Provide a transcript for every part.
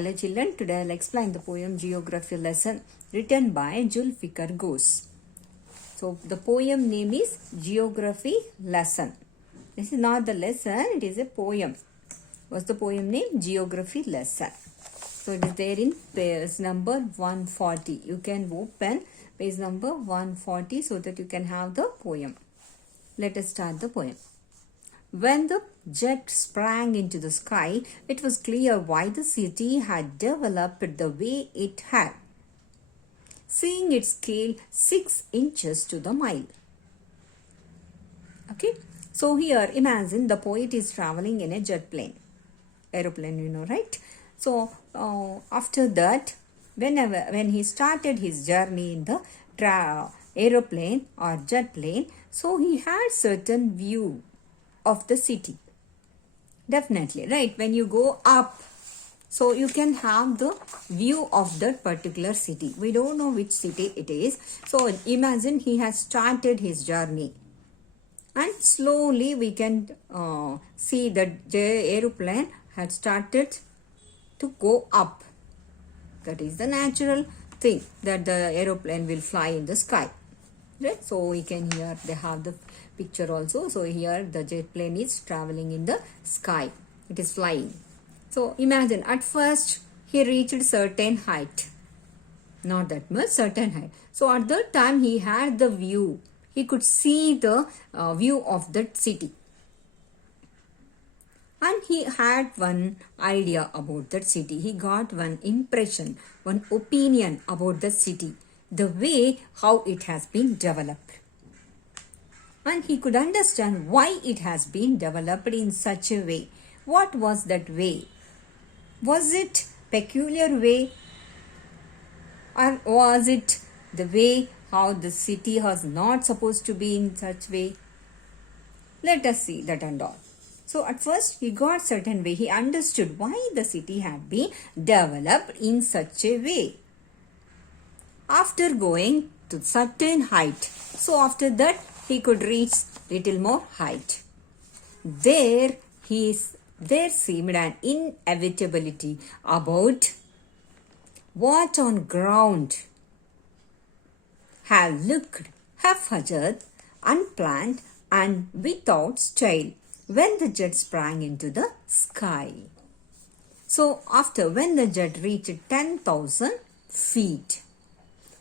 Hello children, today I'll explain the poem Geography lesson written by Zulfikar Ghose. So the poem name is Geography lesson. This is not the lesson, it is a poem. What's the poem name? Geography lesson. So it is there in page number 140. You can open page number 140 so that you can have the poem. Let us start the poem. When the jet sprang into the sky, it was clear why the city had developed the way it had, seeing its scale 6 inches to the mile. Okay, so here imagine the poet is traveling in a jet plane, aeroplane, you know, right? So after that, when he started his journey in the aeroplane or jet plane, so he had certain view of the city. Definitely, right? When you go up, so you can have the view of that particular city. We don't know which city it is. So imagine he has started his journey. And slowly we can see that the aeroplane had started to go up. That is the natural thing, that the aeroplane will fly in the sky. Right? So we can here, they have the picture also. So here the jet plane is traveling in the sky. It is flying. So imagine at first he reached certain height. Not that much, certain height. So at that time he had the view. He could see the view of that city. And he had one idea about that city. He got one impression, one opinion about the city. The way how it has been developed. And he could understand why it has been developed in such a way. What was that way? Was it peculiar way? Or was it the way how the city was not supposed to be in such way? Let us see that and all. So at first he got certain way. He understood why the city had been developed in such a way. After going to certain height, so after that he could reach little more height. There seemed an inevitability about what on ground had looked haphazard, unplanned and without style when the jet sprang into the sky. So when the jet reached 10,000 feet,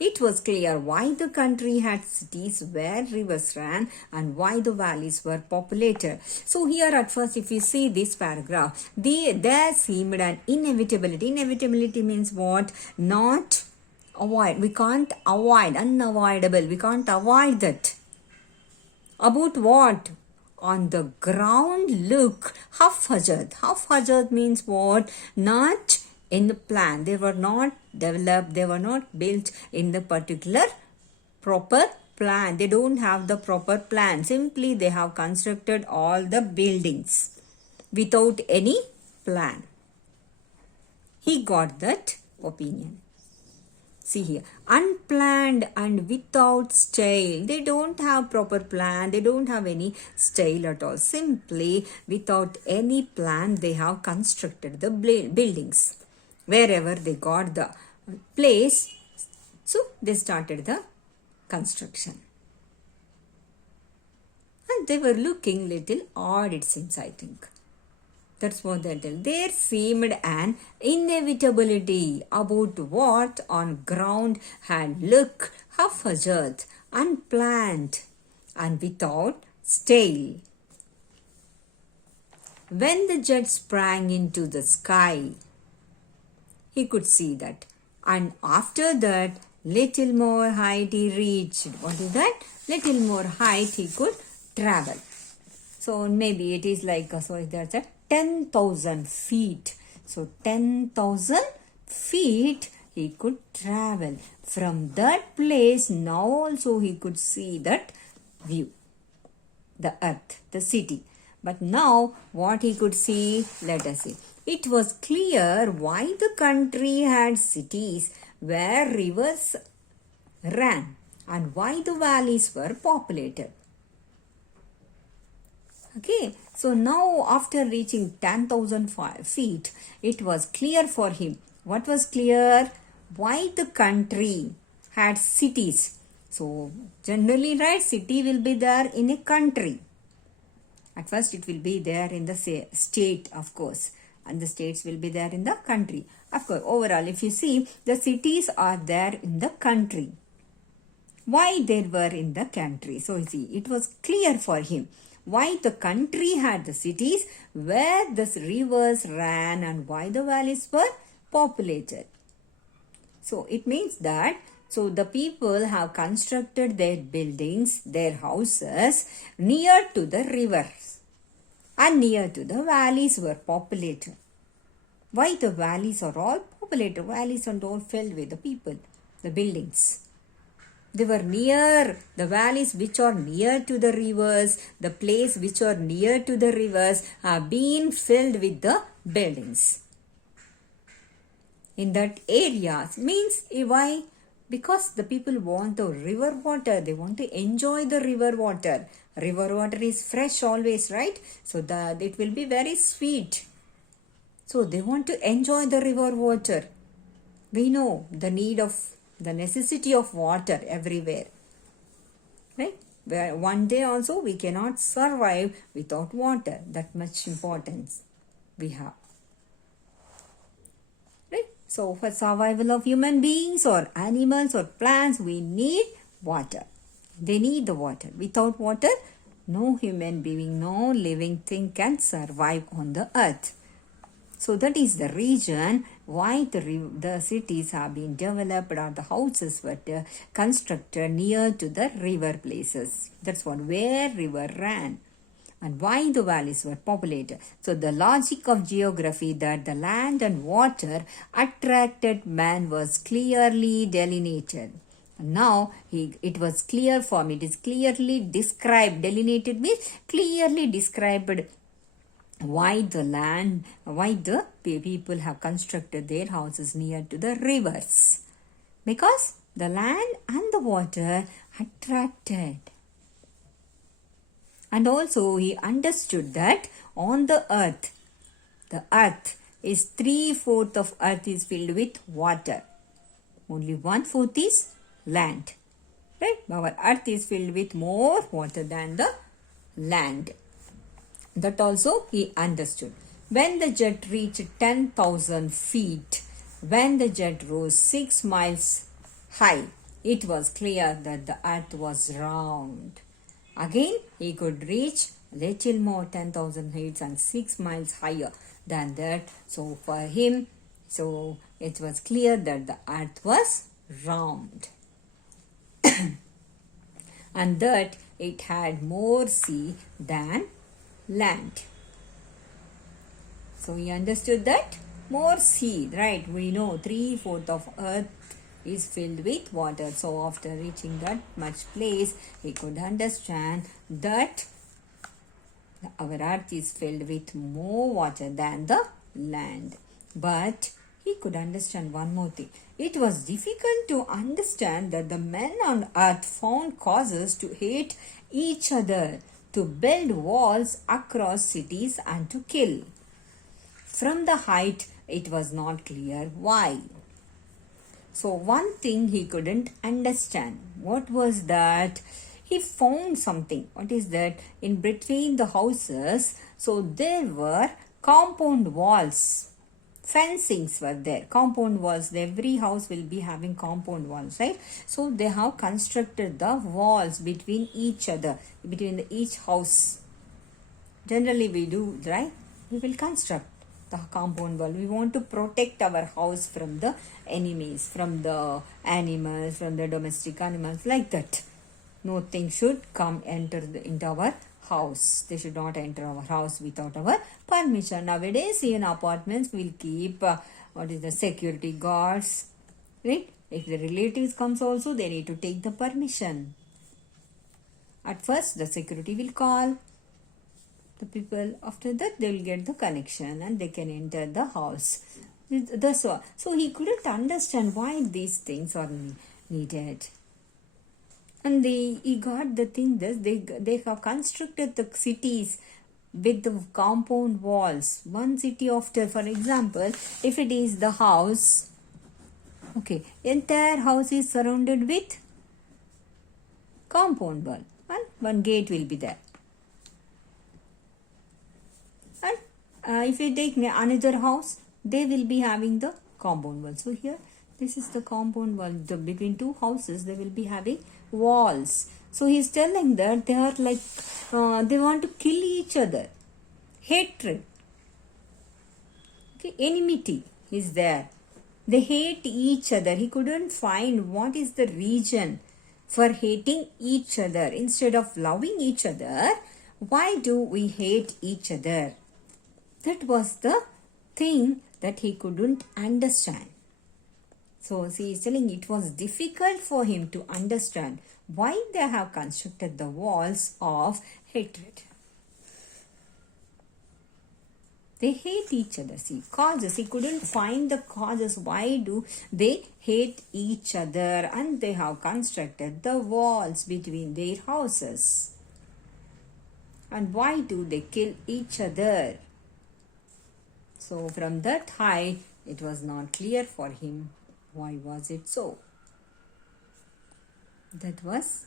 it was clear why the country had cities where rivers ran and why the valleys were populated. So here at first, if you see this paragraph, there seemed an inevitability. Inevitability means what? Not avoid. We can't avoid. Unavoidable. We can't avoid that. About what? On the ground look haphazard. Haphazard means what? Not in the plan. They were not developed, they were not built in the particular proper plan. They don't have the proper plan. Simply they have constructed all the buildings without any plan. He got that opinion. See here, unplanned and without style. They don't have proper plan. They don't have any style at all. Simply without any plan, they have constructed the buildings. Wherever they got the place, so they started the construction. And they were looking little odd, it seems, I think. That's what they tell. There seemed an inevitability about what on ground had looked haphazard, unplanned, and without style. When the jet sprang into the sky, he could see that. And after that, little more height he reached. What is that? Little more height he could travel. So maybe it is like, so there's a 10,000 feet. So 10,000 feet he could travel. From that place, now also he could see that view. The earth, the city. But now what he could see, let us see. It was clear why the country had cities where rivers ran and why the valleys were populated. Okay, so now after reaching 10,000 feet, it was clear for him. What was clear? Why the country had cities. So generally, right, city will be there in a country. At first it will be there in the state, of course, and the states will be there in the country. Of course, overall, if you see, the cities are there in the country. Why they were in the country? So you see, it was clear for him why the country had the cities, where the rivers ran, and why the valleys were populated. So it means that the people have constructed their buildings, their houses near to the rivers and near to the valleys were populated. Why the valleys are all populated? Valleys are all filled with the people, the buildings. They were near the valleys which are near to the rivers, the place which are near to the rivers have been filled with the buildings. In that area means why? Because the people want the river water. They want to enjoy the river water. River water is fresh always, right? So that it will be very sweet. So they want to enjoy the river water. We know the necessity of water everywhere. Right? Where one day also we cannot survive without water. That much importance we have. So for survival of human beings or animals or plants, we need water. They need the water. Without water, no human being, no living thing can survive on the earth. So that is the reason why the cities have been developed or the houses were constructed near to the river places. That's where river ran. And why the valleys were populated. So the logic of geography that the land and water attracted man was clearly delineated. And now it was clear for me. It is clearly described. Delineated means clearly described why the people have constructed their houses near to the rivers. Because the land and the water attracted. And also he understood that on the earth is 3/4 of earth is filled with water. Only 1/4 is land. Right? Our earth is filled with more water than the land. That also he understood. When the jet reached 10,000 feet, when the jet rose 6 miles high, it was clear that the earth was round. Again, he could reach little more 10,000 feet and 6 miles higher than that. So for him, it was clear that the earth was round. And that it had more sea than land. So he understood that more sea, right? We know 3/4 of earth is filled with water. So after reaching that much place, he could understand that our earth is filled with more water than the land. But he could understand one more thing. It was difficult to understand that the men on earth found causes to hate each other, to build walls across cities and to kill. From the height, it was not clear why. So one thing he couldn't understand. What was that? He found something. What is that? In between the houses, so there were compound walls. Fencings were there. Compound walls. Every house will be having compound walls, right? So they have constructed the walls between each other, between each house. Generally we do, right? We will construct the compound wall. We want to protect our house from the enemies, from the animals, from the domestic animals, like that. Nothing should enter into our house. They should not enter our house without our permission. Nowadays, in apartments, we'll keep security guards, right? If the relatives comes also, they need to take the permission. At first, the security will call the people. After that, they will get the connection and they can enter the house. That's all. So he couldn't understand why these things are needed. And he got the thing that they have constructed the cities with the compound walls. One city after, for example, if it is the house, okay, entire house is surrounded with compound wall and one gate will be there. And if you take another house, they will be having the compound wall. So here, this is the compound wall. Between two houses, they will be having walls. So he is telling that they are like, they want to kill each other. Hatred. Okay, enmity is there. They hate each other. He couldn't find what is the reason for hating each other. Instead of loving each other, why do we hate each other? That was the thing that he couldn't understand. So he is telling it was difficult for him to understand why they have constructed the walls of hatred. They hate each other. See, causes. He couldn't find the causes. Why do they hate each other? And they have constructed the walls between their houses. And why do they kill each other? So from that height, it was not clear for him. Why was it so? That was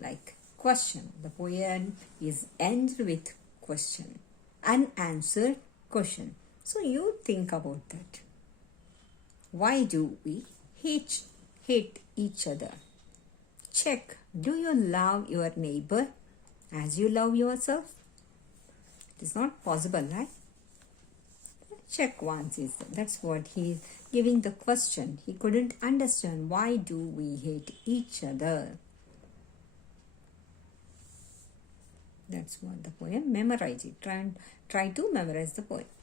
like question. The poem is ended with question. Unanswered question. So you think about that. Why do we hate each other? Check. Do you love your neighbor as you love yourself? It is not possible, right? Check once. That's what he is giving the question. He couldn't understand why do we hate each other. That's what the poem. Memorize it. Try to memorize the poem.